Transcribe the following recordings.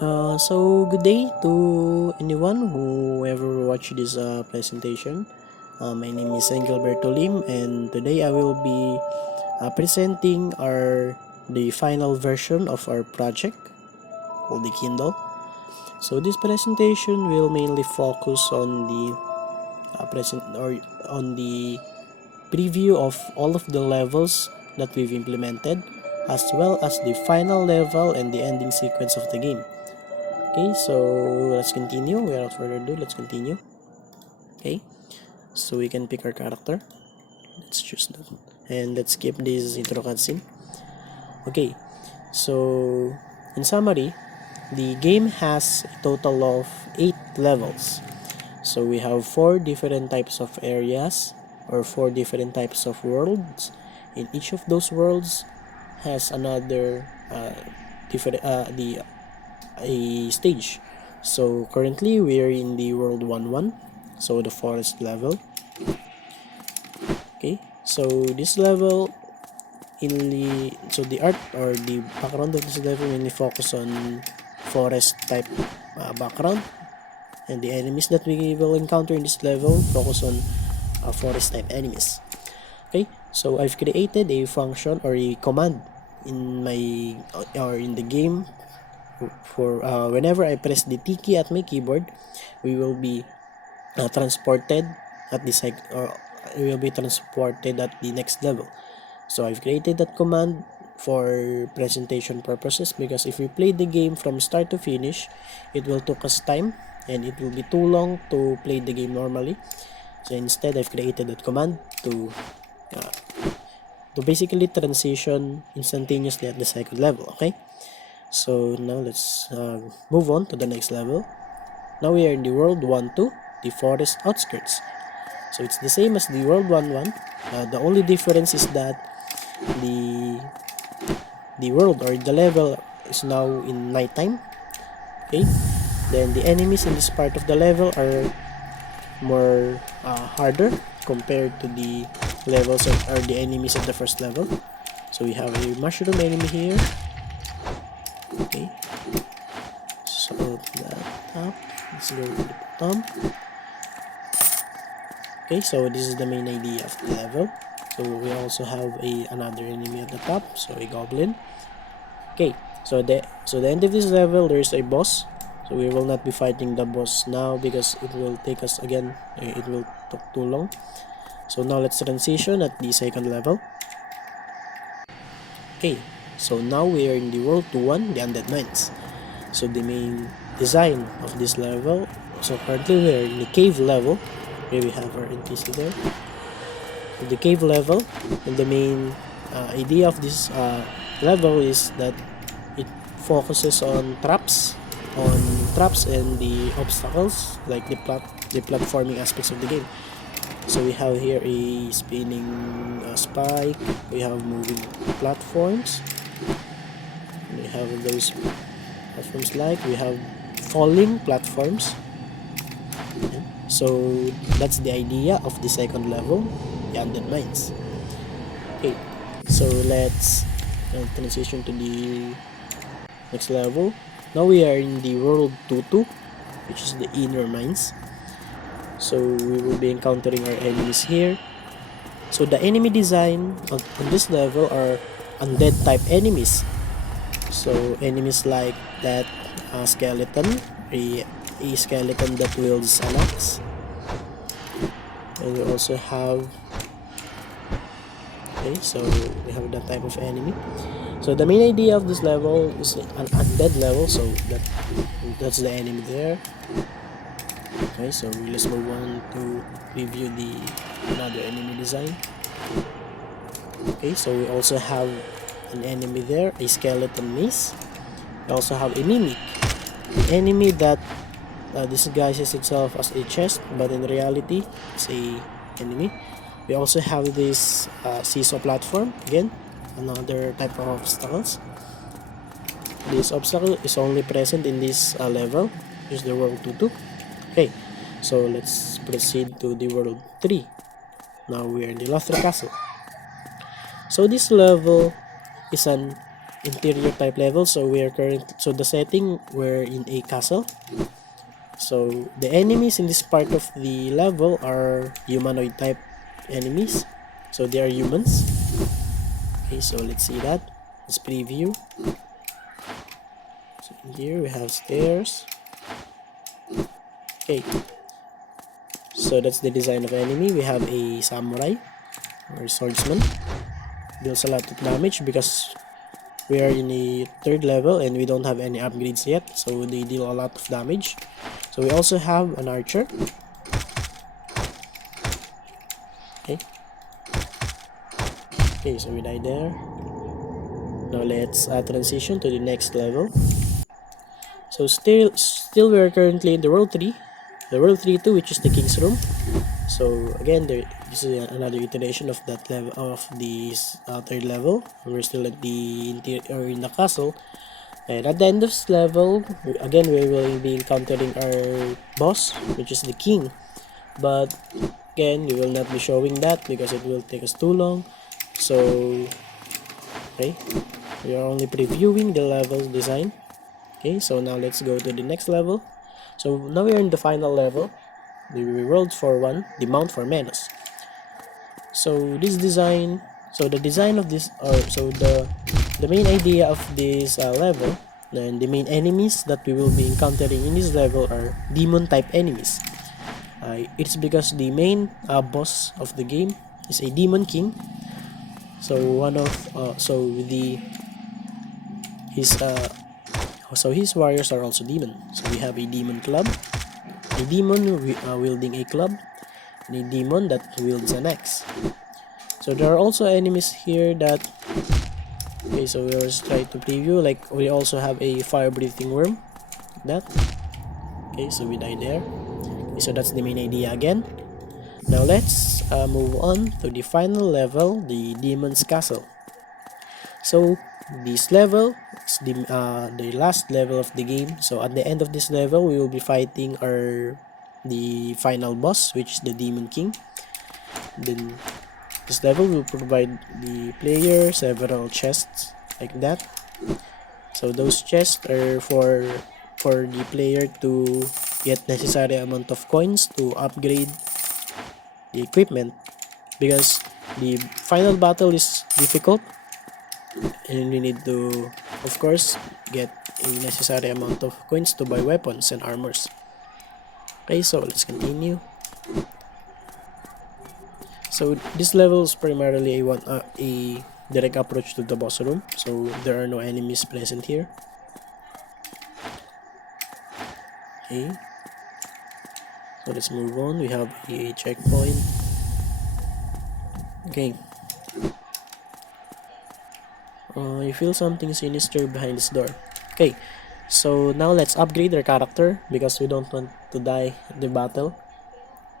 So good day to anyone who ever watched this presentation. My name is Engelberto Lim, and today I will be presenting the final version of our project called the Kindle. So this presentation will mainly focus on the present or on the preview of all of the levels that we've implemented, as well as the final level and the ending sequence of the game. Okay, so let's continue. Without further ado, let's continue. Okay, so we can pick our character. Let's choose that. And let's skip this intro cutscene. Okay, so in summary, the game has a total of 8 levels. So we have 4 different types of areas or 4 different types of worlds. In each of those worlds has another different a stage. So currently we are in the world 1-1, so the forest level. Okay, so this level the art or the background of this level mainly focus on forest type background, and the enemies that we will encounter in this level focus on forest type enemies. Okay, so I've created a function or a command in my or in the game for whenever I press the T key at my keyboard, we will be transported at the or we will be transported at the next level. So I've created that command for presentation purposes, because if we play the game from start to finish, it will take us time and it will be too long to play the game normally. So instead, I've created that command uh, to basically transition instantaneously at the second level. Okay, so now let's move on to the next level. Now we are in the world 1-2, the forest outskirts. So it's the same as the world 1-1. The only difference is that the world or the level is now in nighttime. Okay, then the enemies in this part of the level are more harder compared to the levels or the enemies at the first level. So we have a mushroom enemy here. Okay, so that up. Let's go to the bottom. Okay, so this is the main idea of the level. So we also have another enemy at the top, so a goblin. Okay, so the end of this level, there's a boss. So we will not be fighting the boss now because it will take us again. It will take too long. So now let's transition at the second level. Okay, so now we are in the world 2-1, the Undead Mines. So the main design of this level. So currently we are in the cave level. Here we have our NPC there. The cave level, and the main idea of this level is that it focuses on traps and the obstacles, like the platforming aspects of the game. So we have here a spinning spike, we have moving platforms, we have those platforms, like we have falling platforms. So that's the idea of the second level, the Undead Mines. Okay, so let's transition to the next level. Now we are in the world 2-2, which is the inner mines. So we will be encountering our enemies here. So the enemy design on this level are undead type enemies. So enemies like that skeleton, a skeleton that wields an axe. And we also have, okay, so we have that type of enemy. So the main idea of this level is an undead level, so that's the enemy there. Okay, so let's move on to review the another enemy design. Okay, so we also have an enemy there, a skeleton mace. We also have a mimic, an enemy that disguises itself as a chest, but in reality it's a enemy. We also have this seesaw platform, again another type of obstacles. This obstacle is only present in this level, which is the world 2-2. Okay, so let's proceed to the world 3. Now we are in the Lothra Castle. So this level is an interior type level. So the setting, we're in a castle. So the enemies in this part of the level are humanoid type enemies. So they are humans. Okay, so let's see that. Let's preview. So in here we have stairs. Okay, so that's the design of enemy. We have a samurai or swordsman. Deals a lot of damage because we are in a third level and we don't have any upgrades yet. So they deal a lot of damage. So we also have an archer. Okay. Okay, so we died there. Now let's transition to the next level. So still we are currently in the world 3. The world 3-2, which is the king's room. So again, this is another iteration of that level of this third level. We're still at the interior or in the castle, and at the end of this level, again we will be encountering our boss, which is the king. But again, we will not be showing that because it will take us too long. So okay, we are only previewing the level design. Okay, so now let's go to the next level. So now we are in the final level, the world for one, the Mount for Menos. So this design, so the design of this, or so the main idea of this level, and the main enemies that we will be encountering in this level are demon type enemies. It's because the main boss of the game is a demon king. So one of so the his so his warriors are also demon. So we have a demon club, a demon wielding a club, and a demon that wields an axe. So there are also enemies here that, okay, so we'll just try to preview. Like we also have a fire breathing worm, like that. Okay, so we died there. Okay, so that's the main idea again. Now let's move on to the final level, the demon's castle. So this level is the last level of the game. So at the end of this level, we will be fighting the final boss, which is the demon king. Then this level will provide the player several chests like that. So those chests are for the player to get necessary amount of coins to upgrade the equipment, because the final battle is difficult and we need to, of course, get a necessary amount of coins to buy weapons and armors. Okay, so let's continue. So this level is primarily a direct approach to the boss room, so there are no enemies present here. Okay, so let's move on. We have a checkpoint. Okay, you feel something sinister behind this door. Okay, so now let's upgrade our character because we don't want to die at the battle.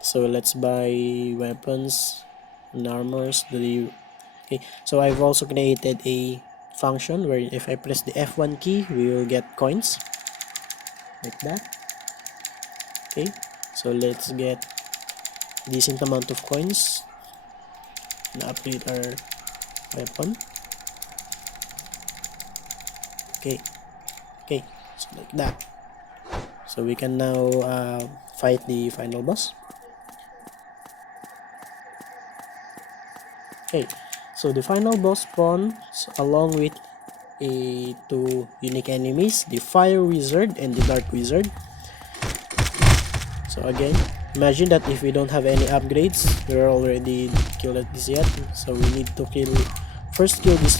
So let's buy weapons and armors. Okay, so I've also created a function where if I press the F1 key, we will get coins like that. Okay, so let's get decent amount of coins and upgrade our weapon. Okay, okay, so like that. So we can now fight the final boss. Okay, so the final boss spawns along with two unique enemies, the fire wizard and the dark wizard. So again, imagine that if we don't have any upgrades, we're already killed at this yet. So we need to first kill these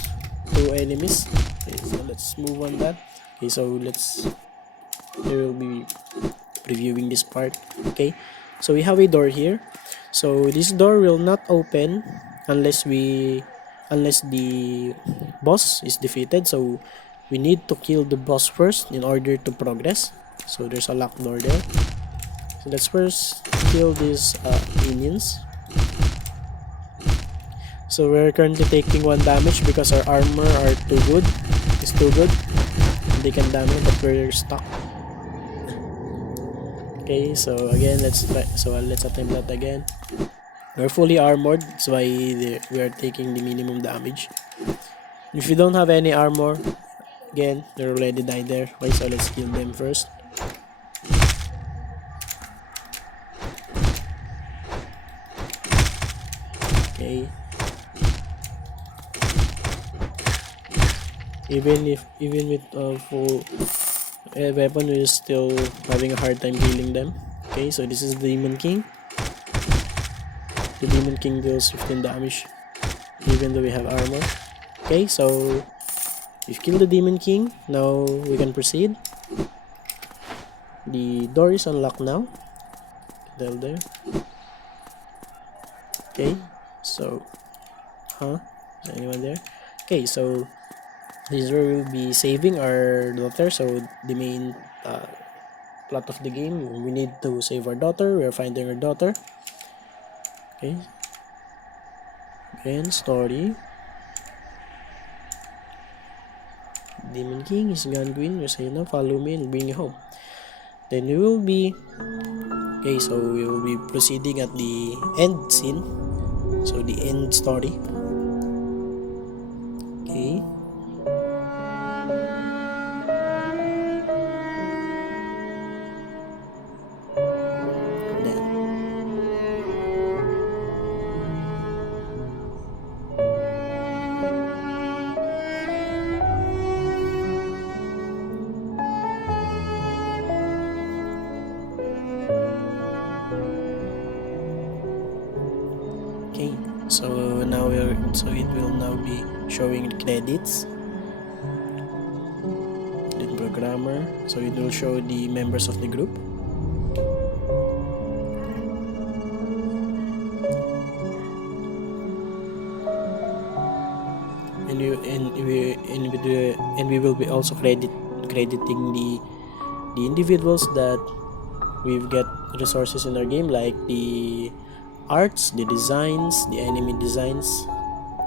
two enemies. Okay, so let's move on that. Okay, so we will be previewing this part. Okay, so we have a door here. So this door will not open unless the boss is defeated. So we need to kill the boss first in order to progress. So there's a locked door there. So let's first kill these minions. So we're currently taking 1 damage because our armor is too good. They can damage, but we're stuck. Okay, so again, let's attempt that again. We're fully armored, that's why we are taking the minimum damage. If you don't have any armor, again, they already died there. Okay, so let's kill them first. Okay. Even with full weapon, we're still having a hard time killing them. Okay, so this is the Demon King. The Demon King deals 15 damage even though we have armor. Okay, so we've killed the Demon King. Now we can proceed. The door is unlocked now. Tell there. Okay, so is anyone there? Okay, so this is where we'll be saving our daughter. So the main plot of the game, we need to save our daughter. We're finding our daughter. Okay, again story. Demon King is gone green. You say no, follow me and bring you home. Then we will be okay. So we will be proceeding at the end scene. So the end story. Okay. Then okay. So now it will now be showing credits. Lead programmer. So it will show the members of the group. And we will be also crediting the individuals that we've got resources in our game, like the arts, the designs, the enemy designs,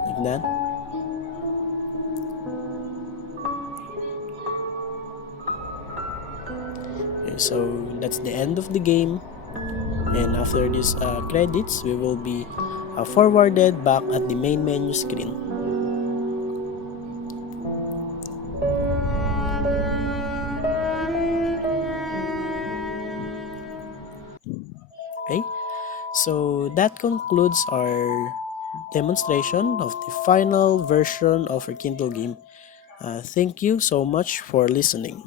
like that. Okay, so that's the end of the game, and after these credits we will be forwarded back at the main menu screen. Okay, so that concludes our demonstration of the final version of our Kindle game. Thank you so much for listening.